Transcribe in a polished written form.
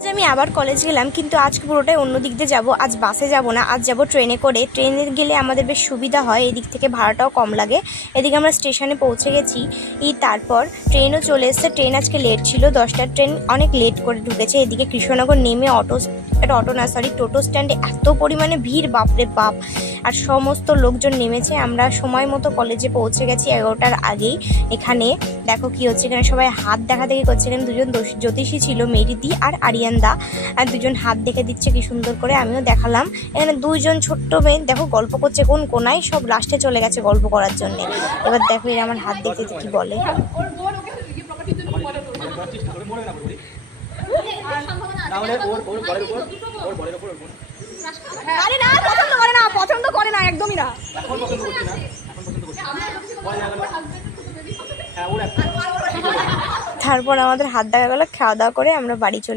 আজ আমি আবার কলেজ গেলাম, কিন্তু আজকে পুরোটাই অন্য দিক দিয়ে যাবো। আজ বাসে যাব না, আজ যাব ট্রেনে করে। ট্রেনে গেলে আমাদের বেশ সুবিধা হয়, এদিক থেকে ভাড়াটাও কম লাগে। এদিকে আমরা স্টেশনে পৌঁছে গেছি। তারপর ট্রেনও চলে এসেছে। ট্রেন আজকে লেট ছিল, 10টার ট্রেন অনেক লেট করে ঢুকেছে। এদিকে কৃষ্ণনগর নেমে টোটো স্ট্যান্ডে এত পরিমাণে ভিড়, বাপরে বাপ। আর সমস্ত লোকজন নেমেছে। আমরা সময় মতো কলেজে পৌঁছে গেছি 11টার আগেই। এখানে দেখো কি হচ্ছে, এখানে সবাই হাত দেখাদেখি করছে। এখানে দুজন জ্যোতিষী ছিল, মেরিদি আর আরিয়ান দা, আর দুজন হাত দেখে দিচ্ছে কি সুন্দর করে। আমিও দেখালাম। এখানে দুইজন ছোট্ট মেয়ে দেখো গল্প করছে কোন কোনায়, সব লাস্টে চলে গেছে গল্প করার জন্য। এবার দেখো এরা আমার হাত দেখতে কি বলে। পছন্দ করে না একদমই না। তারপর আমাদের হাত দেখা গেল, খাওয়া দাওয়া করে আমরা বাড়ি চলে